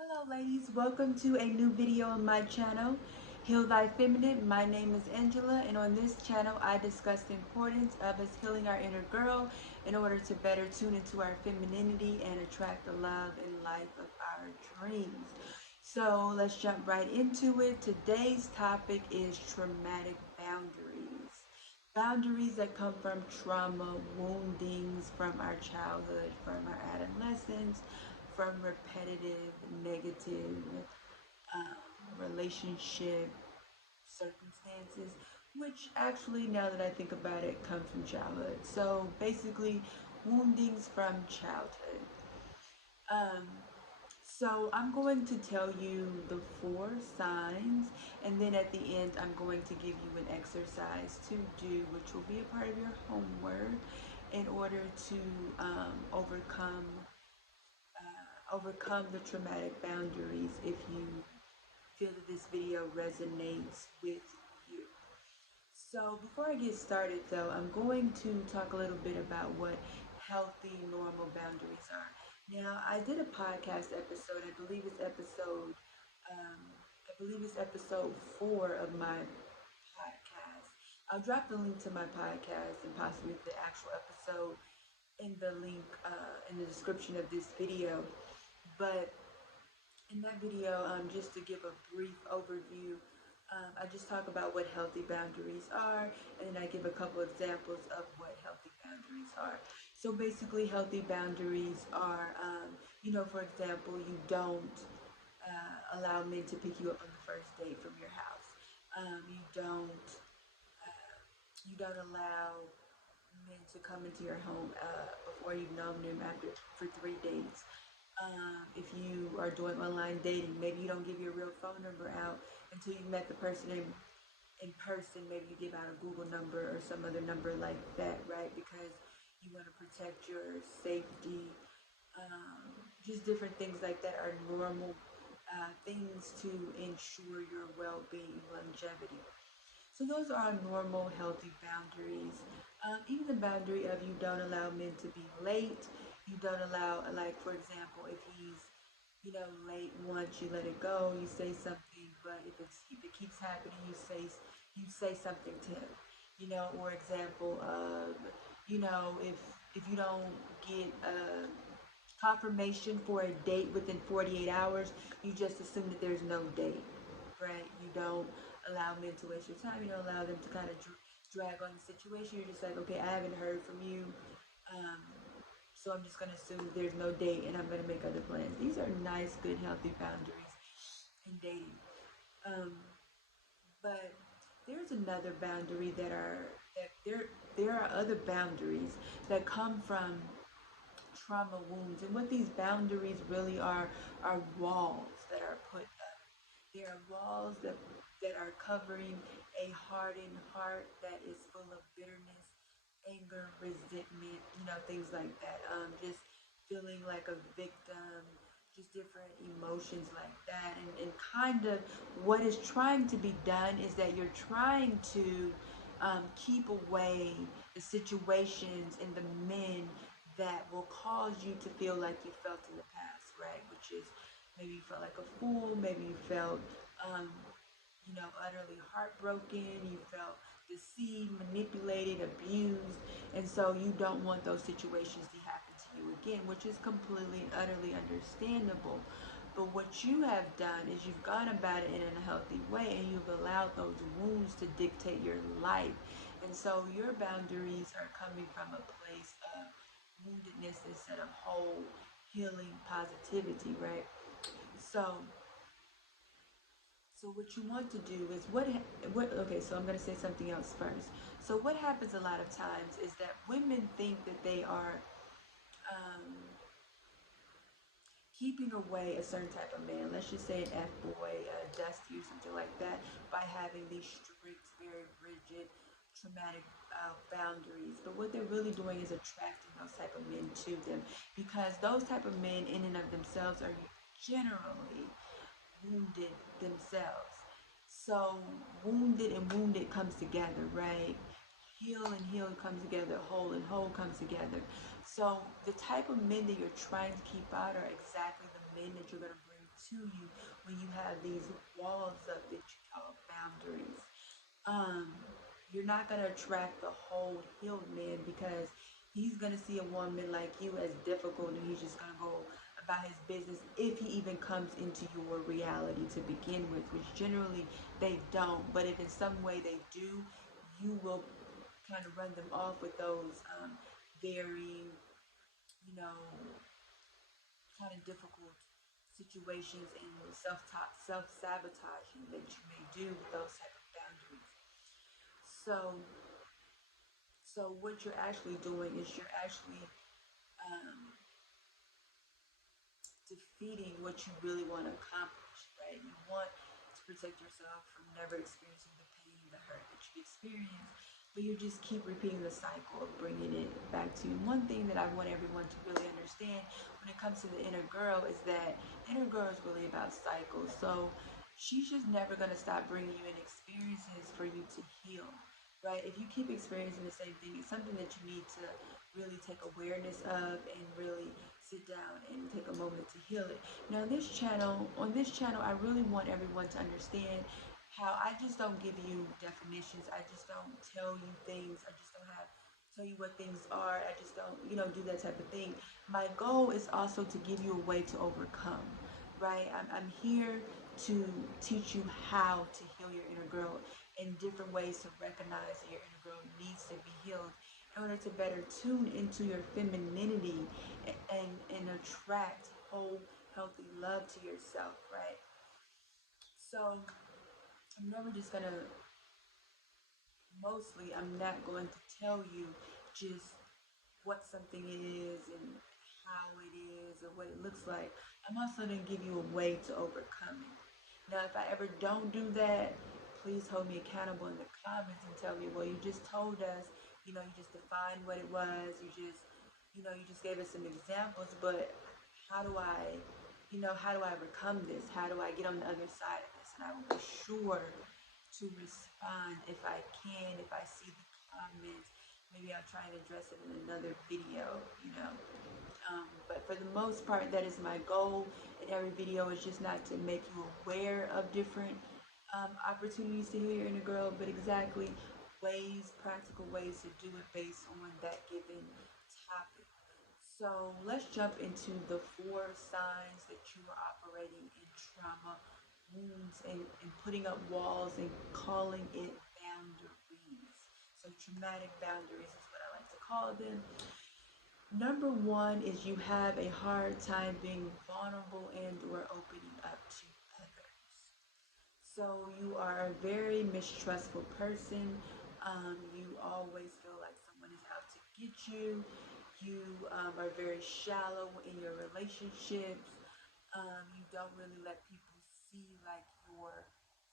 Hello ladies, welcome to a new video on my channel, Heal Thy Feminine. My name is Angela, and on this channel I discuss the importance of us healing our inner girl in order to better tune into our femininity and attract the love and life of our dreams. So let's jump right into it. Today's topic is traumatic boundaries. Boundaries that come from trauma, woundings from our childhood, from our adolescence, from repetitive negative relationship circumstances, which actually, now that I think about it, comes from childhood. So basically, woundings from childhood. Um, so I'm going to tell you the four signs, and then at the end, I'm going to give you an exercise to do, which will be a part of your homework in order to overcome the traumatic boundaries if you feel that this video resonates with you. So before I get started though, I'm going to talk a little bit about what healthy, normal boundaries are. Now, I did a podcast episode, um, I believe it's episode 4 of my podcast. I'll drop the link to my podcast and possibly the actual episode in the link in the description of this video. But in that video, just to give a brief overview, I just talk about what healthy boundaries are, and then I give a couple examples of what healthy boundaries are. So basically, healthy boundaries are, for example, you don't allow men to pick you up on the first date from your house. You don't allow men to come into your home before you've known them for 3 days. If you are doing online dating, maybe you don't give your real phone number out until you met the person in person. Maybe you give out a Google number or some other number like that, right? Because you want to protect your safety. Just different things like that are normal things to ensure your well-being, longevity. So those are normal, healthy boundaries. Even the boundary of you don't allow men to be late. You don't allow, like for example, if he's, late once, you let it go. You say something, but if it keeps happening, you say something to him. Or example of, if you don't get confirmation for a date within 48 hours, you just assume that there's no date, right? You don't allow men to waste your time. You don't allow them to kind of drag on the situation. You're just like, okay, I haven't heard from you. Um, so I'm just going to assume that there's no date and I'm going to make other plans. These are nice, good, healthy boundaries in dating. Um, but there's another boundary that there are other boundaries that come from trauma wounds. And what these boundaries really are walls that are put up. They are walls that are covering a hardened heart that is full of bitterness, anger, resentment, things like that. Just feeling like a victim, just different emotions like that. And kind of what is trying to be done is that you're trying to keep away the situations and the men that will cause you to feel like you felt in the past, right? Which is maybe you felt like a fool, maybe you felt, um, utterly heartbroken, you felt deceived, manipulated, abused, and so you don't want those situations to happen to you again, which is completely and utterly understandable. But what you have done is you've gone about it in a healthy way and you've allowed those wounds to dictate your life. And so your boundaries are coming from a place of woundedness instead of whole, healing, positivity, right? So so what you want to do is okay, so I'm going to say something else first. So what happens a lot of times is that women think that they are um, keeping away a certain type of man, let's just say an F-boy, a Dusty or something like that, by having these strict, very rigid, traumatic boundaries. But what they're really doing is attracting those type of men to them, because those type of men in and of themselves are generally wounded themselves. So wounded and wounded comes together, right? Heal and heal comes together, whole and whole comes together. So the type of men that you're trying to keep out are exactly the men that you're going to bring to you when you have these walls up that you call boundaries. um, you're not gonna attract the whole healed man because he's gonna see a woman like you as difficult and he's just gonna go about his business if he even comes into your reality to begin with, which generally they don't. But if in some way they do, you will kind of run them off with those very, you know, kind of difficult situations and self sabotaging that you may do with those type of boundaries. So what you're actually doing is you're actually um, defeating what you really want to accomplish, right? You want to protect yourself from never experiencing the pain, the hurt that you experience, but you just keep repeating the cycle of bringing it back to you. One thing that I want everyone to really understand when it comes to the inner girl is that the inner girl is really about cycles. So she's just never going to stop bringing you in experiences for you to heal, right? If you keep experiencing the same thing, it's something that you need to really take awareness of and really sit down and take a moment to heal it. Now, on this channel, I really want everyone to understand how I just don't give you definitions. I just don't tell you things. I just don't have tell you what things are. I just don't, do that type of thing. My goal is also to give you a way to overcome, right? I'm here to teach you how to heal your inner girl and different ways to recognize that your inner girl needs to be healed in order to better tune into your femininity and attract whole, healthy love to yourself, right? So I'm never just gonna, mostly, I'm not going to tell you just what something is and how it is or what it looks like. I'm also going to give you a way to overcome it. Now, if I ever don't do that, please hold me accountable in the comments and tell me, well, you just told us, you just defined what it was, you just gave us some examples, but how do I, how do I overcome this? How do I get on the other side of this? And I will be sure to respond if I can, if I see the comments. Maybe I'll try and address it in another video. But for the most part, that is my goal in every video, is just not to make you aware of different opportunities to heal your inner girl, but exactly practical ways to do it based on that given topic. So let's jump into the 4 signs that you are operating in trauma, wounds, and putting up walls and calling it boundaries. So traumatic boundaries is what I like to call them. Number one is you have a hard time being vulnerable and or opening up to others. So you are a very mistrustful person. You always feel like someone is out to get you. You are very shallow in your relationships. You don't really let people see like your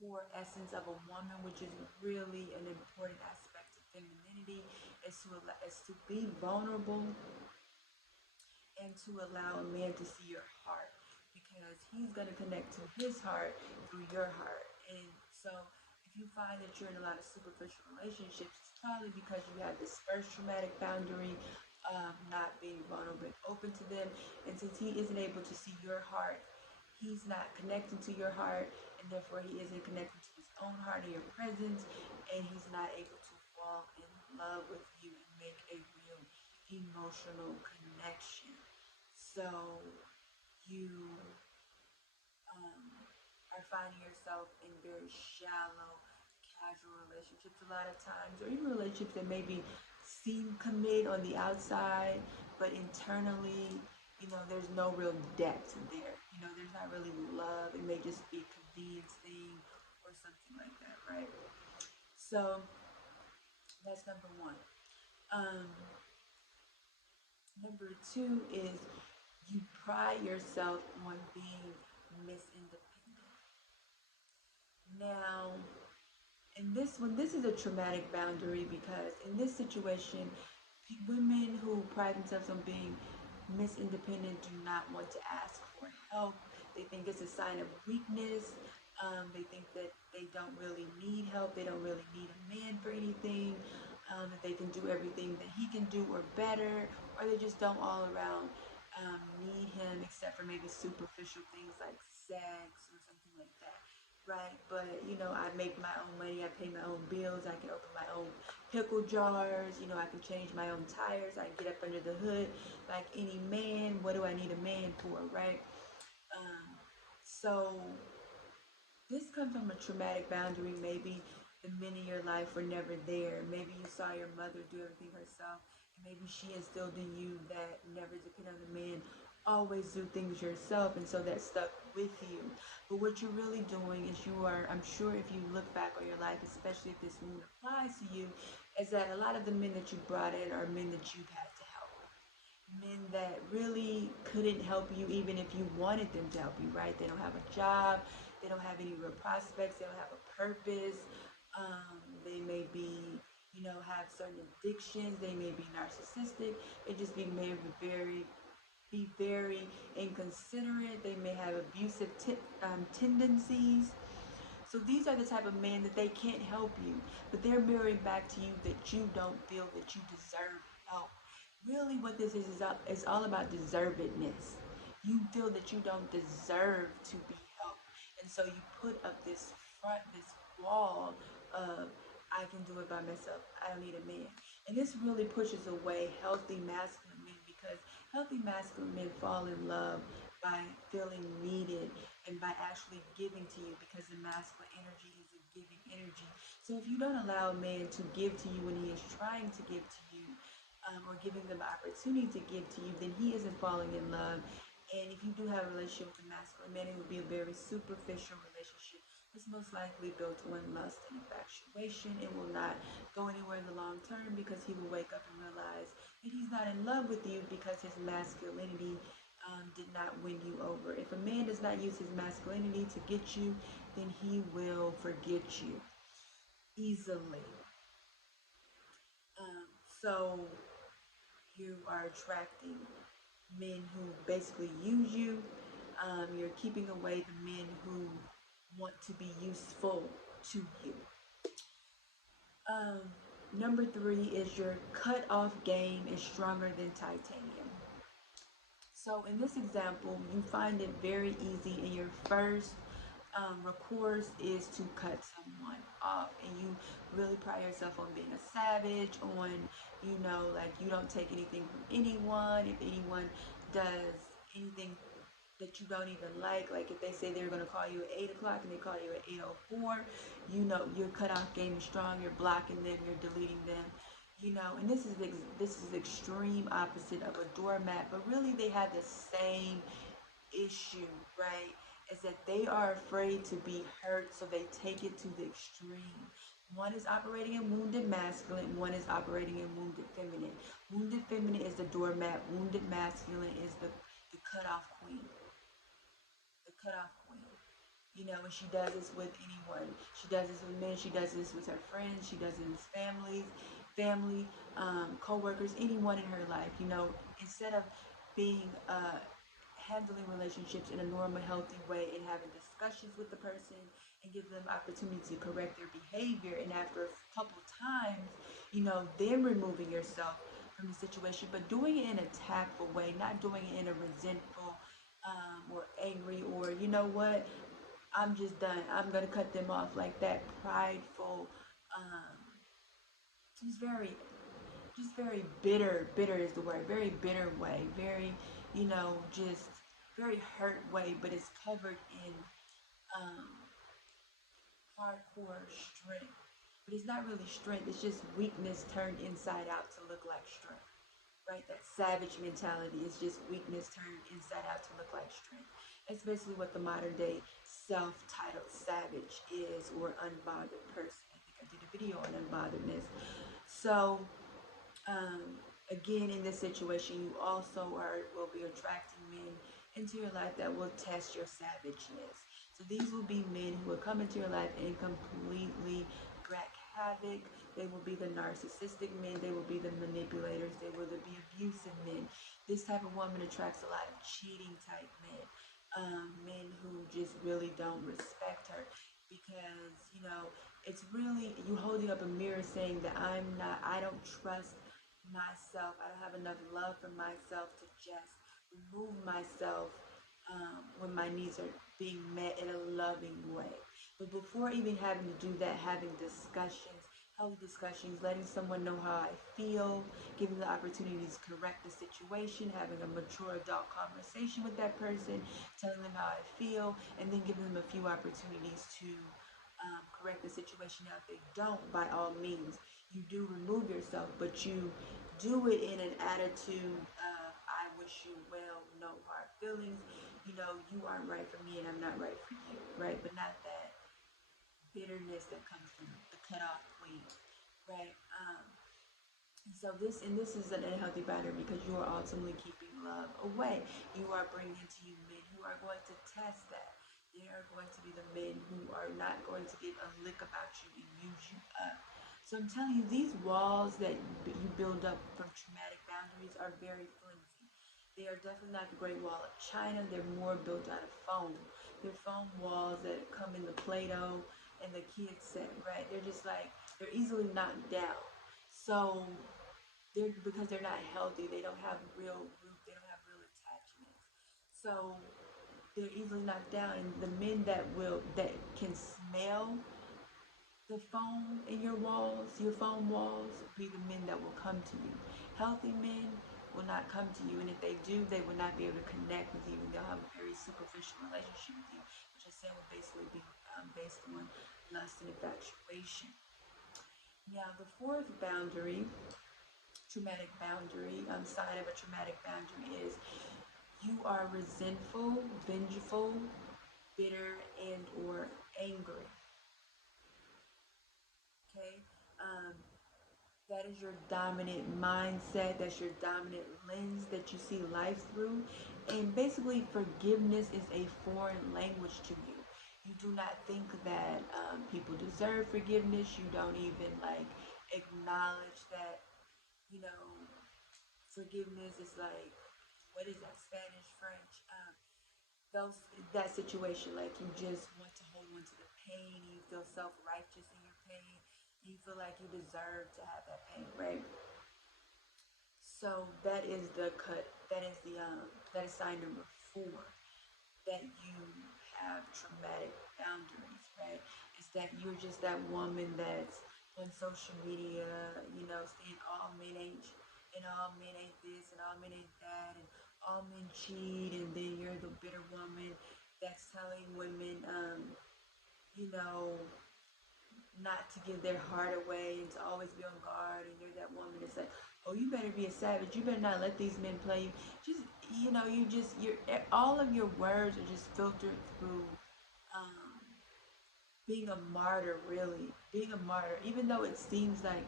core essence of a woman, which is really an important aspect of femininity, is to be vulnerable and to allow a man to see your heart, because he's going to connect to his heart through your heart. And so if you find that you're in a lot of superficial relationships, it's probably because you have this first traumatic boundary of not being vulnerable and open to them. And since he isn't able to see your heart, he's not connecting to your heart, and therefore he isn't connecting to his own heart in your presence, and he's not able to fall in love with you and make a real emotional connection. So you um, are finding yourself in very shallow, casual relationships a lot of times, or even relationships that maybe seem committed on the outside, but internally, there's no real depth there. There's not really love. It may just be a convenience thing or something like that, right? So that's number one. Um, Number two is you pride yourself on being Miss Independent. Now, in this one, this is a traumatic boundary because in this situation, women who pride themselves on being Miss Independent do not want to ask for help. They think it's a sign of weakness. They think that they don't really need help. They don't really need a man for anything. That they can do everything that he can do or better, or they just don't all around need him except for maybe superficial things like sex or something like that, right? But I make my own money, I pay my own bills, I can open my own pickle jars, I can change my own tires, I can get up under the hood like any man. What do I need a man for, right? Um, so this comes from a traumatic boundary. Maybe the men in your life were never there. Maybe you saw your mother do everything herself. And maybe she instilled in you that never depend on a man, always do things yourself. And so that stuck with you. But what you're really doing is I'm sure if you look back on your life, especially if this moon applies to you, is that a lot of the men that you brought in are men that you've had to help, men that really couldn't help you even if you wanted them to help you, right? They don't have a job, they don't have any real prospects, they don't have a purpose. They may have certain addictions, they may be narcissistic, they just be very inconsiderate, they may have abusive tendencies. So these are the type of men that they can't help you, but they're mirroring back to you that you don't feel that you deserve help. Really, what this is all about deservedness. You feel that you don't deserve to be helped, and so you put up this wall of I can do it by myself. I don't need a man, and this really pushes away healthy masculine men because healthy masculine men fall in love by feeling needed and by actually giving to you because the masculine energy is a giving energy. So if you don't allow a man to give to you when he is trying to give to you, or giving them an opportunity to give to you, then he isn't falling in love. And if you do have a relationship with a masculine man, it will be a very superficial relationship. It's most likely built on lust and infatuation. It will not go anywhere in the long term because he will wake up and realize that he's not in love with you because his masculinity did not win you over. If a man does not use his masculinity to get you, then he will forget you easily. So you are attracting men who basically use you. You're keeping away the men who want to be useful to you. Um, Number three is your cut-off game is stronger than titanium. So in this example, you find it very easy in your first recourse is to cut someone off, and you really pride yourself on being a savage, on like you don't take anything from anyone. If anyone does anything that you don't even like if they say they're going to call you at 8 o'clock and they call you at 8:04, your cutoff game is strong. You're blocking them, you're deleting them, and this is extreme opposite of a doormat, but really they have the same issue, right? Is that they are afraid to be hurt, so they take it to the extreme. One is operating in wounded masculine, one is operating in wounded feminine. Wounded feminine is the doormat, wounded masculine is the cutoff queen. The cutoff queen. And she does this with anyone. She does this with men, she does this with her friends, she does it with family, co-workers, anyone in her life. Instead of being handling relationships in a normal, healthy way and having discussions with the person and give them opportunity to correct their behavior. And after a couple times, then removing yourself from the situation, but doing it in a tactful way, not doing it in a resentful or angry or I'm just done. I'm gonna cut them off like that prideful, just very bitter. Bitter is the word. Very bitter way. Very, just very hurt way. But it's covered in um, hardcore strength. But it's not really strength. It's just weakness turned inside out to look like strength. Right? That savage mentality is just weakness turned inside out to look like strength. That's basically what the modern day self-titled savage is, or unbothered person. I think I did a video on unbotheredness. So again, in this situation, you also will be attracting men into your life that will test your savageness. So these will be men who will come into your life and completely wreak havoc. They will be the narcissistic men. They will be the manipulators. They will be abusive men. This type of woman attracts a lot of cheating type men. Men who just really don't respect her because, it's really you holding up a mirror saying that I don't trust myself. I don't have enough love for myself to just remove myself when my needs are being met in a loving way. But before even having to do that, having discussions, healthy discussions, letting someone know how I feel, giving the opportunity to correct the situation, having a mature adult conversation with that person, telling them how I feel, and then giving them a few opportunities to correct the situation. Now, if they don't, by all means, you do remove yourself, but you do it in an attitude of, I wish you well, no hard feelings. You know, you aren't right for me and I'm not right for you, right? But not that bitterness that comes from the cutoff point, right? And this is an unhealthy boundary because you are ultimately keeping love away. You are bringing into you men who are going to test that. They are going to be the men who are not going to get a lick about you and use you up. So I'm telling you, these walls that you build up from traumatic boundaries are very flimsy. They are definitely not the Great Wall of China. They're more built out of foam. They're foam walls that come in the Play-Doh and the kids set, right? They're just like, they're easily knocked down. So they're because they're not healthy. They don't have real root. They don't have real attachments. So they're easily knocked down. And the men that can smell the foam in your foam walls, be the men that will come to you. Healthy men will not come to you, and if they do, they will not be able to connect with you, and they'll have a very superficial relationship with you, which I said will basically be based on lust and infatuation. Now, the fourth boundary, traumatic boundary, sign of a traumatic boundary is you are resentful, vengeful, bitter, and or angry. Okay, um, that is your dominant mindset. That's your dominant lens that you see life through, and basically, forgiveness is a foreign language to you. You do not think that people deserve forgiveness. You don't even like acknowledge that you know forgiveness is like, what is that, Spanish, French, those that situation, like you just want to hold on to the pain, you feel self-righteous in your pain, you feel like you deserve to have that pain, right? So that is the cut, that is sign number four, that you have traumatic boundaries, right? It's that you're just that woman that's on social media, saying all men ain't, and all men ain't this, and all men ain't that, and all men cheat, and then you're the bitter woman that's telling women, you know, not to give their heart away and to always be on guard. And you're that woman that's like, oh, you better be a savage. You better not let these men play you. Just, all of your words are just filtered through um, being a martyr, really. Being a martyr. Even though it seems like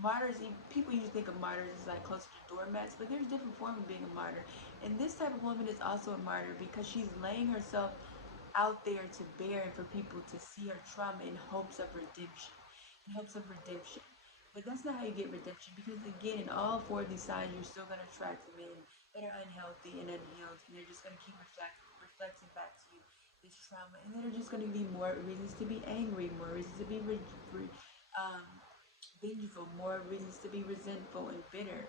martyrs, people usually think of martyrs as like closer to doormats, but there's different form of being a martyr. And this type of woman is also a martyr because she's laying herself out there to bear and for people to see her trauma in hopes of redemption. In hopes of redemption. But that's not how you get redemption because, again, in all four of these signs, you're still going to attract men that are unhealthy and unhealed, and they're just going to keep reflecting back to you this trauma. And then there are just going to be more reasons to be angry, more reasons to be um, vengeful, more reasons to be resentful and bitter.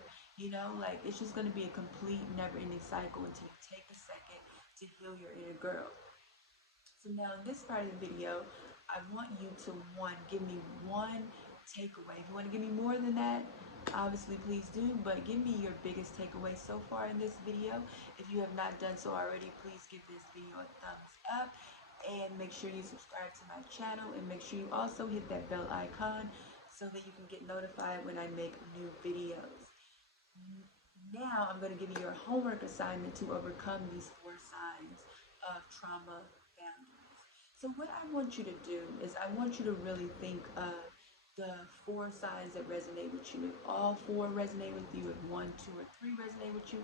Like it's just going to be a complete never ending cycle until you take a second to heal your inner girl. So now in this part of the video, I want you to give me one takeaway. If you want to give me more than that, obviously please do, but give me your biggest takeaway so far in this video. If you have not done so already, please give this video a thumbs up and make sure you subscribe to my channel and make sure you also hit that bell icon so that you can get notified when I make new videos. Now I'm going to give you your homework assignment to overcome these four signs of trauma boundaries. So what I want you to do is I want you to really think of the four signs that resonate with you. If all four resonate with you, if one, two, or three resonate with you,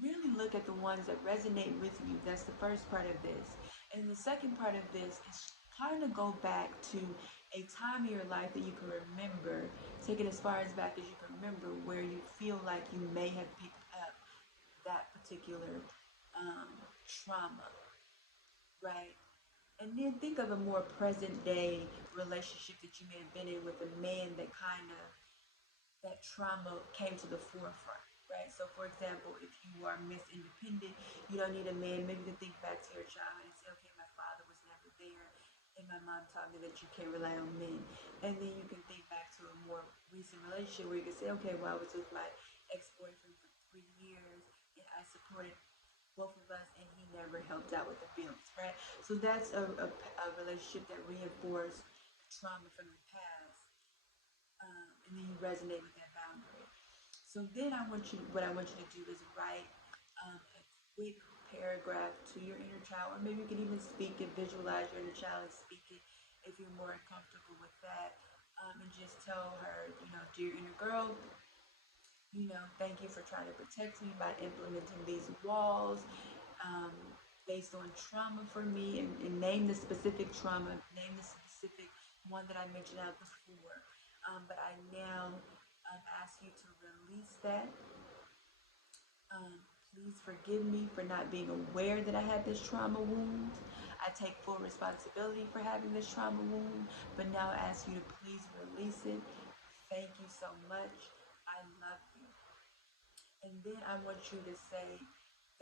really look at the ones that resonate with you. That's the first part of this. And the second part of this is kind of go back to a time in your life that you can remember, take it as far as back as you can remember, where you feel like you may have picked up that particular trauma, right? And then think of a more present day relationship that you may have been in with a man that kind of, that trauma came to the forefront. right? So, for example, if you are Miss Independent, you don't need a man. Maybe you can think back to your childhood and say, okay, my father was never there, and my mom taught me that you can't rely on men. And then you can think back to a more recent relationship where you can say, okay, well, I was with my ex-boyfriend for 3 years, and I supported both of us, and he never helped out with the bills, right? So that's a relationship that reinforced trauma from the past, and then you resonate with that boundary. So then what I want you to do is write a quick paragraph to your inner child, or maybe you can even speak it, visualize your inner child and speak it if you're more comfortable with that. And just tell her, dear inner girl, thank you for trying to protect me by implementing these walls um, based on trauma for me, and name the specific trauma, name the specific one that I mentioned out before. But I now ask you to release that. Um, Please forgive me for not being aware that I had this trauma wound. I take full responsibility for having this trauma wound, but now I ask you to please release it. Thank you so much. I love you. And then I want you to say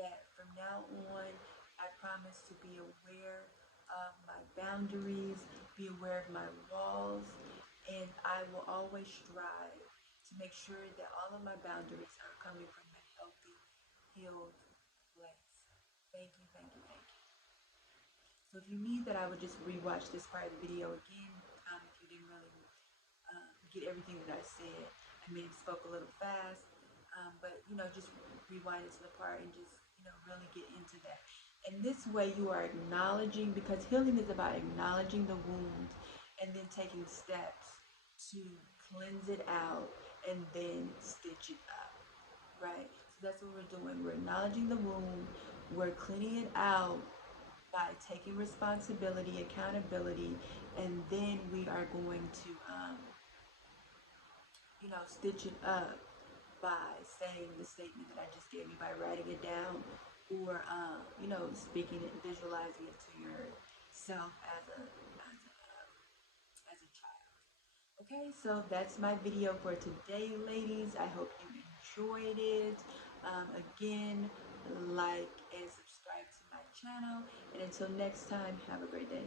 that from now on, I promise to be aware of my boundaries, be aware of my walls, and I will always strive to make sure that all of my boundaries are coming from a healthy, healed place. Thank you, thank you, thank you. So if you need that, I would just rewatch this part of the video again if you didn't really get everything that I said. I may have spoke a little fast, but just rewind it to the part and just really get into that. And this way, you are acknowledging, because healing is about acknowledging the wound and then taking steps to cleanse it out and then stitch it up. Right? So that's what we're doing. We're acknowledging the wound. We're cleaning it out by taking responsibility, accountability, and then we are going to stitch it up by saying the statement that I just gave you, by writing it down, or speaking it, visualizing it to yourself as a child. Okay, so that's my video for today, ladies. I hope you enjoyed it. Again, like and subscribe to my channel, and until next time, have a great day.